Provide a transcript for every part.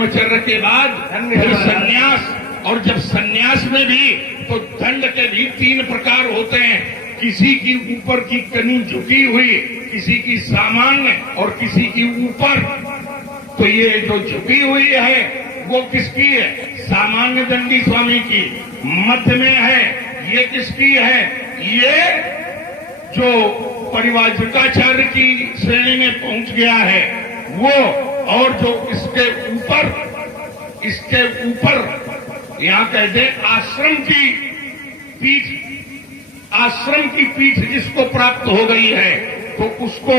ब्रह्मचर्य के बाद फिर संन्यास, और जब संन्यास में भी तो दंड के भी 3 प्रकार होते हैं। किसी की ऊपर की कनी झुकी हुई, किसी की सामान्य और किसी की ऊपर। तो ये जो झुकी हुई है वो किसकी है? सामान्य दंडी स्वामी की। मध्य में है, ये किसकी है? ये जो परिवाजकाचार्य की श्रेणी में पहुंच गया है वो। और जो इसके ऊपर यहां कहते आश्रम की पीठ जिसको प्राप्त हो गई है तो उसको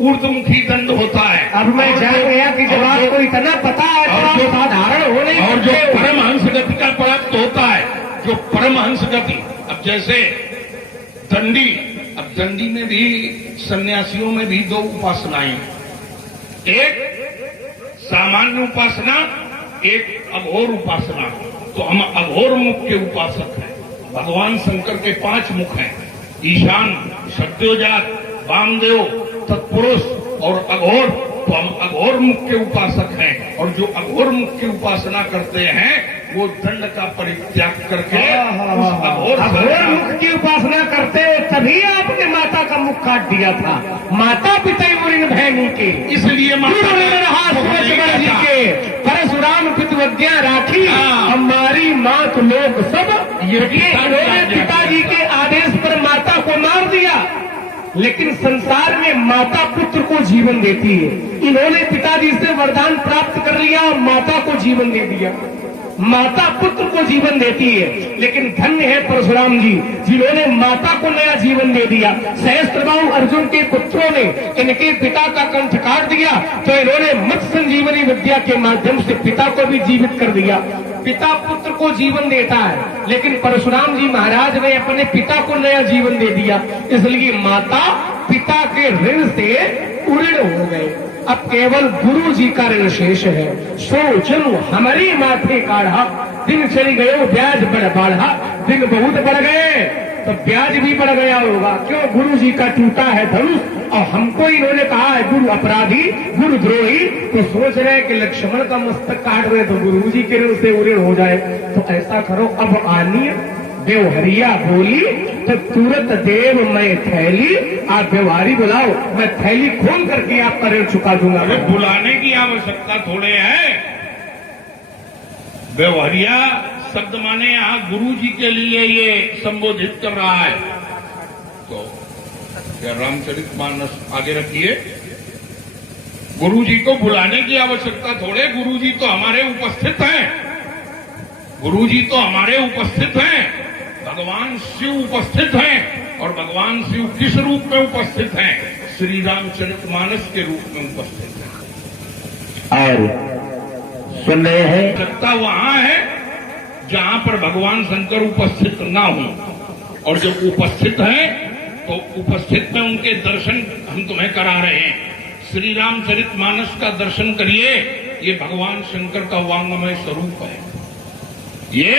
ऊर्ध्वमुखी दंड होता है। अब मैं जान गया कि जब आपको इतना पता है तो आप साधारण होने। और जो परमहंस गति का प्राप्त होता है, जो परमहंस गति, अब जैसे दंडी, अब दंडी में भी सन्यासियों में भी 2 उपासनाएं, एक सामान्य उपासना, एक अघोर उपासना। तो हम अघोर मुख के उपासक हैं। भगवान शंकर के 5 मुख हैं, ईशान, सत्योजात, वामदेव, तत्पुरुष और अघोर। तो हम अघोर मुख के उपासक हैं, और जो अघोर मुख की उपासना करते हैं वो दंड का परित्याग करके उस अघोर मुख की उपासना करते, तभी आपने माता का मुख काट दिया था। माता पिता मुरीन बहनी के, इसलिए के परशुराम पितवज्ञा राखी हमारी मात लोग सब। ये इन्होंने पिताजी के आदेश पर माता को मार दिया, लेकिन संसार में माता पुत्र को जीवन देती है। इन्होंने पिताजी से वरदान प्राप्त कर लिया और माता को जीवन दे दिया। माता पुत्र को जीवन देती है, लेकिन धन्य है परशुराम जी जिन्होंने माता को नया जीवन दे दिया। सहस्त्रबाहु अर्जुन के पुत्रों ने इनके पिता का कंठ काट दिया, तो इन्होंने मत संजीवनी विद्या के माध्यम से पिता को भी जीवित कर दिया। पिता पुत्र को जीवन देता है, लेकिन परशुराम जी महाराज ने अपने पिता को नया जीवन दे दिया। इसलिए माता पिता के ऋण से उऋण हो गए। अब केवल गुरु जी का ऋण शेष है। सो जन हमारी माथे काढ़ा, दिन चली गयो ब्याज बढ़ा। दिन बहुत बढ़ गए तो ब्याज भी बढ़ गया होगा। क्यों? गुरु जी का टूटा है धनुष, और हमको इन्होंने कहा है गुरु अपराधी, गुरु द्रोही। तो सोच रहे कि लक्ष्मण का मस्तक काट रहे तो गुरु जी के ऋण से उऋण हो जाए। तो ऐसा करो, अब आनी देवहरिया बोली तो तुरंत देव मैं थैली, आप व्यवहारी बुलाओ, मैं थैली खोल करके आपका ऋण चुका दूंगा। बुलाने की आवश्यकता थोड़े है। व्यवहारिया शब्द माने यहाँ गुरु जी के लिए ये संबोधित कर रहा है। तो क्या रामचरितमानस आगे रखिए। गुरु जी को बुलाने की आवश्यकता थोड़े, गुरु जी तो हमारे उपस्थित हैं। गुरु जी तो हमारे उपस्थित हैं। भगवान शिव उपस्थित हैं, और भगवान शिव किस रूप में उपस्थित हैं? श्री रामचरितमानस के रूप में उपस्थित हैं। और सुन रहे हैं, सत्ता वहां है जहां पर भगवान शंकर उपस्थित ना हो, और जब उपस्थित हैं तो उपस्थित में उनके दर्शन हम तुम्हें करा रहे हैं। श्री रामचरितमानस का दर्शन करिए, ये भगवान शंकर का वांगमय स्वरूप है। ये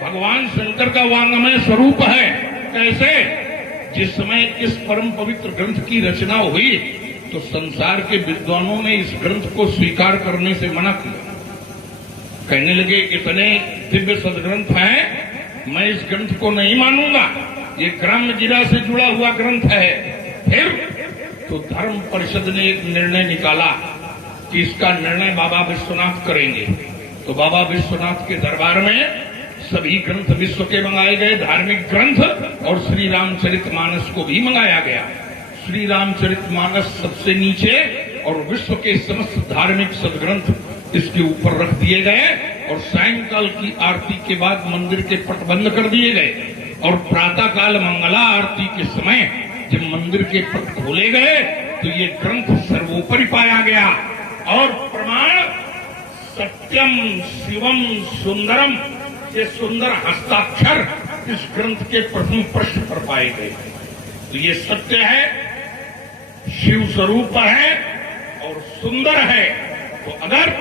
भगवान शंकर का वांगमय स्वरूप है। कैसे? जिस समय इस परम पवित्र ग्रंथ की रचना हुई तो संसार के विद्वानों ने इस ग्रंथ को स्वीकार करने से मना किया। कहने लगे इतने दिव्य सदग्रंथ हैं, मैं इस ग्रंथ को नहीं मानूंगा, ये ग्राम्य जिला से जुड़ा हुआ ग्रंथ है। फिर तो धर्म परिषद ने एक निर्णय निकाला कि इसका निर्णय बाबा विश्वनाथ करेंगे। तो बाबा विश्वनाथ के दरबार में सभी ग्रंथ विश्व के मंगाए गए, धार्मिक ग्रंथ, और श्री रामचरितमानस को भी मंगाया गया। श्री रामचरितमानस सबसे नीचे और विश्व के समस्त धार्मिक सदग्रंथ इसके ऊपर रख दिए गए, और सायंकाल की आरती के बाद मंदिर के पट बंद कर दिए गए, और प्रातःकाल मंगला आरती के समय जब मंदिर के पट खोले गए तो ये ग्रंथ सर्वोपरि पाया गया। और प्रमाण सत्यम शिवम सुंदरम, ये सुंदर हस्ताक्षर इस ग्रंथ के प्रथम पृष्ठ पर पाए गए। तो ये सत्य है, शिव स्वरूप है और सुंदर है। तो अगर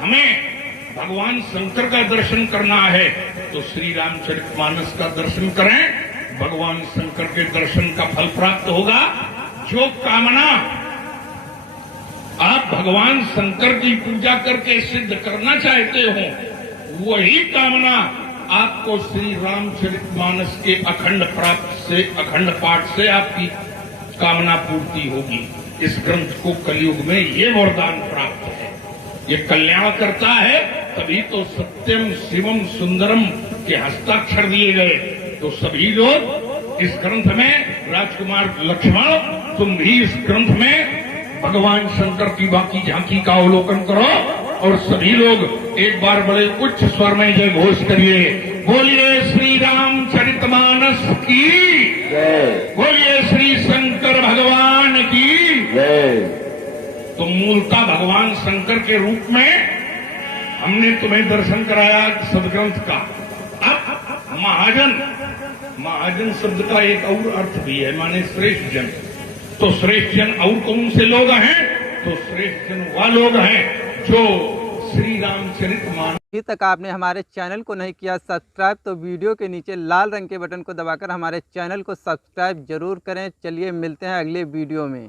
हमें भगवान शंकर का दर्शन करना है तो श्री रामचरितमानस का दर्शन करें, भगवान शंकर के दर्शन का फल प्राप्त होगा। जो कामना आप आप भगवान शंकर की पूजा करके सिद्ध करना चाहते हो, वही कामना आपको श्री रामचरितमानस के अखंड पाठ से आपकी कामना पूर्ति होगी। इस ग्रंथ को कलयुग में ये वरदान प्राप्त है, ये कल्याण करता है। तभी तो सत्यम शिवम सुंदरम के हस्ताक्षर दिए गए। तो सभी लोग इस ग्रंथ में, राजकुमार लक्ष्मण तुम भी इस ग्रंथ में भगवान शंकर की बाकी झांकी का अवलोकन करो और सभी लोग एक बार बड़े उच्च स्वर में जय घोष करिए, बोलिए श्री रामचरितमानस की, बोलिए श्री शंकर भगवान की। तो मूलतः भगवान शंकर के रूप में हमने तुम्हें दर्शन कराया सदग्रंथ का। अब महाजन शब्द का एक और अर्थ भी है, माने श्रेष्ठ जन। तो श्रेष्ठ जन और कौन से लोग हैं? तो श्रेष्ठ जन वह लोग हैं जो श्री रामचरितमानस। अभी तक आपने हमारे चैनल को नहीं किया सब्सक्राइब, तो वीडियो के नीचे लाल रंग के बटन को दबाकर हमारे चैनल को सब्सक्राइब जरूर करें। चलिए मिलते हैं अगले वीडियो में।